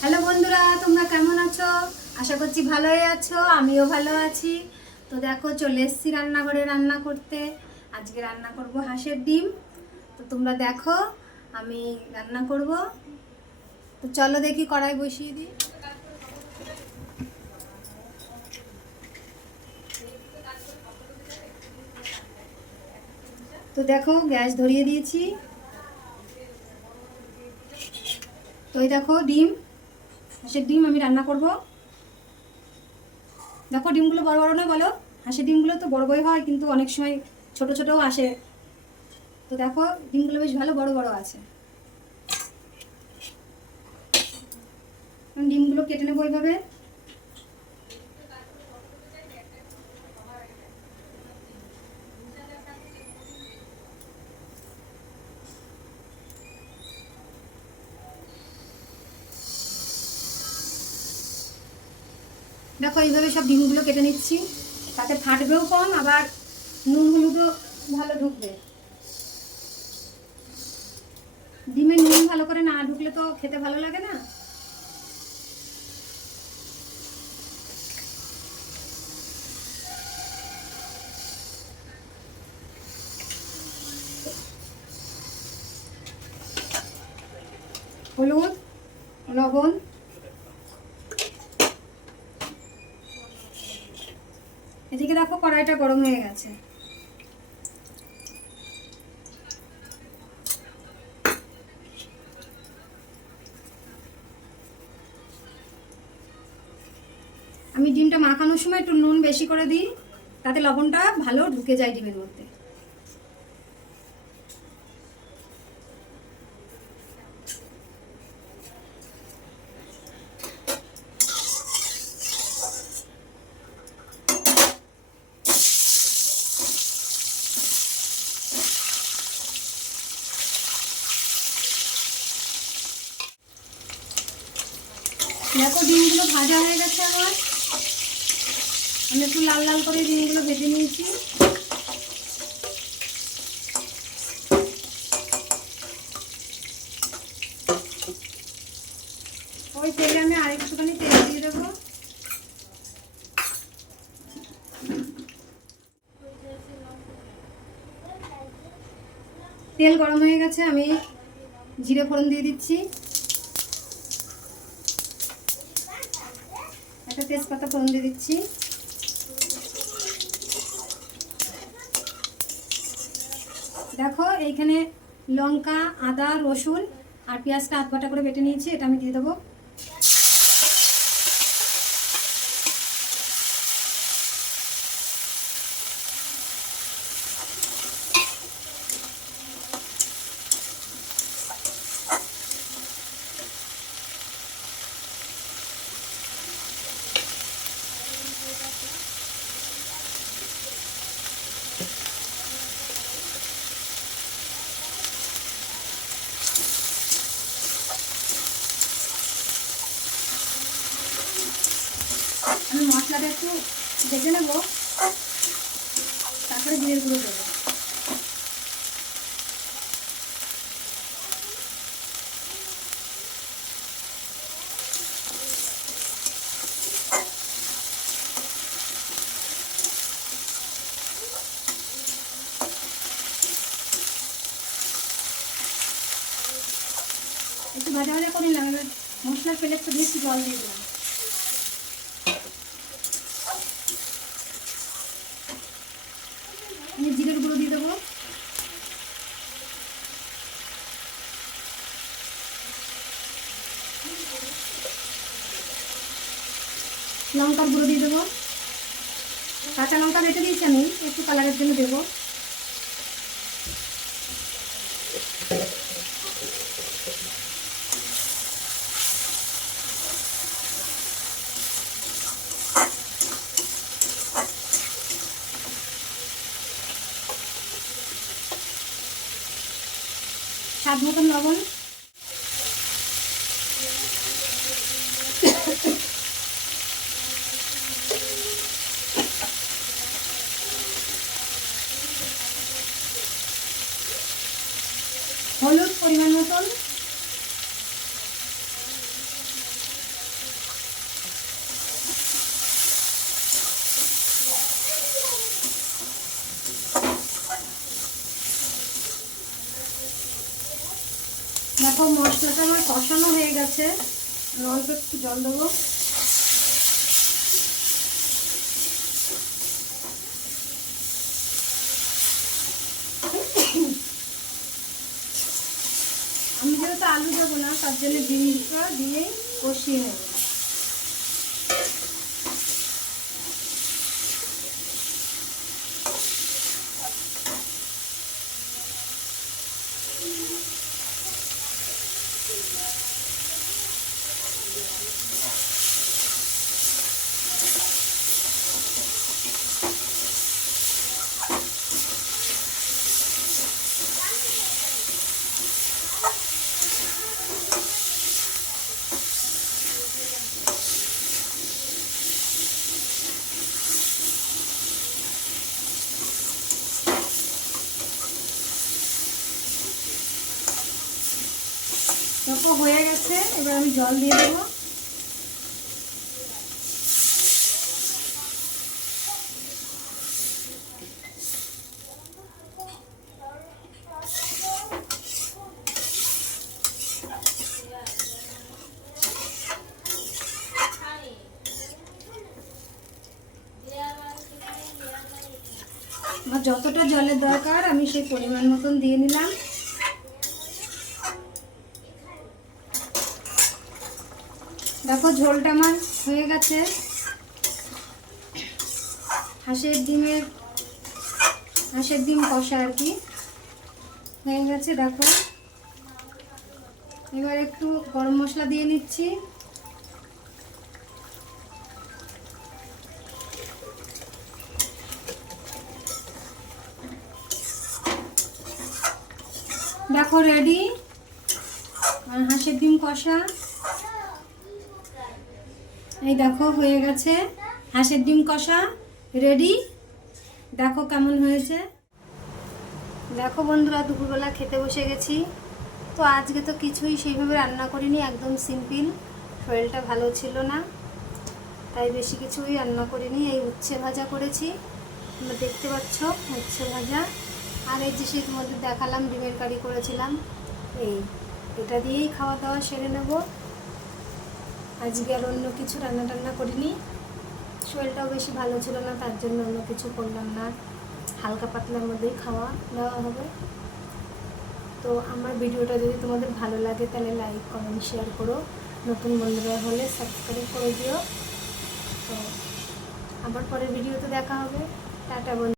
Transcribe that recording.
Hello বন্ধুরা, তোমরা কেমন আছো? আশা করছি ভালোই আছো, আমিও ভালো আছি। তো দেখো, চলে এসেছি রান্নাঘরে রান্না করতে। আজকে রান্না করব হাঁসের ডিম। তো তোমরা দেখো, আমি রান্না করব। তো চলো দেখি কড়াই বসিয়ে দিই। তো দেখো, গ্যাস ধরিয়ে দিয়েছি। তো দেখো, ডিম। হাঁসের ডিম আমি রান্না করব। দেখো, ডিমগুলো বড় বড় নয় বলো? হাঁসের ডিমগুলো তো বড় বড় হয়, কিন্তু অনেক সময় ছোট ছোটও আসে। তো দেখো, ডিমগুলো বেশ ভালো বড় বড় আছে। ডিমগুলো কেটে নেব এইভাবে। দেখো, এইভাবে সব ডিমগুলো কেটে নিচ্ছি। তাতে ফাটবেও কম, আবার নুন হলুদও ভালো ঢুকবে। ডিমে নুন ভালো করে না ঢুকলে তো খেতে ভালো লাগে না হলুদ লবণ এদিকে দেখো কড়াইটা গরম হয়ে গেছে। আমি ডিমটা মাখানোর সময় একটু নুন বেশি করে দিই, তাতে লবণটা ভালো ঢুকে যায় ডিমের মধ্যে। দেখো ডিমগুলো ভাজা হয়ে গেছে আমার। আমি একটু লাল লাল করে ডিমগুলো ভেজে নিয়েছি। ওই তেলে আমি আরেকটুখানি তেল দিয়ে দেবো। তেল গরম হয়ে গেছে, আমি জিরে ফোড়ন দিয়ে দিচ্ছি। একটা তেজপাতা ফোড়ন দিয়ে দিচ্ছি। দেখো, এইখানে লঙ্কা, আদা, রসুন আর পেঁয়াজটা আধ বাটা করে বেটে নিয়েছি, এটা আমি দিয়ে দেবো। আমি মশলাটা একটু ভেজে নেব। তারপরে জিরের গুঁড়ো দেবো। একটু ভাজা ভাজা করে নিলাম মশলা ফেলে একটু বেশি জল দিয়ে দিলাম আমি জিরের গুঁড়ো দিয়ে দেবো লঙ্কার গুঁড়ো দিয়ে দেবো। কাঁচা লঙ্কা বেটে দিয়েছি আমি, একটু কালারের জন্য দেবো। স্বাদ মতন লবণ হলুদ পরিমাণ মতন। দেখো মশলাটা আমার কষানো হয়ে গেছে। অল্প একটু জল দেবো। আলু দেবো না তার জন্য ডিমটা দিয়েই কষিয়ে নেব। দেখো হয়ে গেছে, এবার আমি জল দিয়ে দেবো। আমার যতটা জলের দরকার, আমি সেই পরিমাণ মতন দিয়ে নিলাম। দেখো ঝোলটা আমার হয়ে গেছে। হাঁসের ডিমের হাঁসের ডিম কষা আর কি। হয়ে গেছে, দেখো। এবার একটু গরম মশলা দিয়ে নিচ্ছি। দেখো রেডি হাঁসের ডিম কষা। এই দেখো, হয়ে গেছে। হাঁসের ডিম কষা রেডি দেখো কেমন হয়েছে। দেখো বন্ধুরা, দুপুরবেলা খেতে বসে গেছি। তো আজকে তো কিছুই সেইভাবে রান্না করিনি, একদম সিম্পল শরীরটা ভালো ছিল না, তাই বেশি কিছুই রান্না করিনি। এই উচ্ছে ভাজা করেছি। তোমরা দেখতে পাচ্ছ, উচ্ছে ভাজা। আর এই যে সেই তোমাদের দেখালাম, ডিমের কারি করেছিলাম। এই, এটা দিয়েই খাওয়া দাওয়া সেরে নেব। আজকে আর অন্য কিছু রান্না টান্না করিনি। শরীরটাও বেশি ভালো ছিল না, তার জন্য অন্য কিছু করলাম না। হালকা পাতলার মধ্যেই খাওয়া দাওয়া হবে। তো আমার ভিডিওটা যদি তোমাদের ভালো লাগে, তাহলে লাইক কমেন্ট শেয়ার করো। নতুন বন্ধুরা হলে সাবস্ক্রাইব করে দিও। তো আবার পরের ভিডিওতে দেখা হবে। টাটা বন্ধু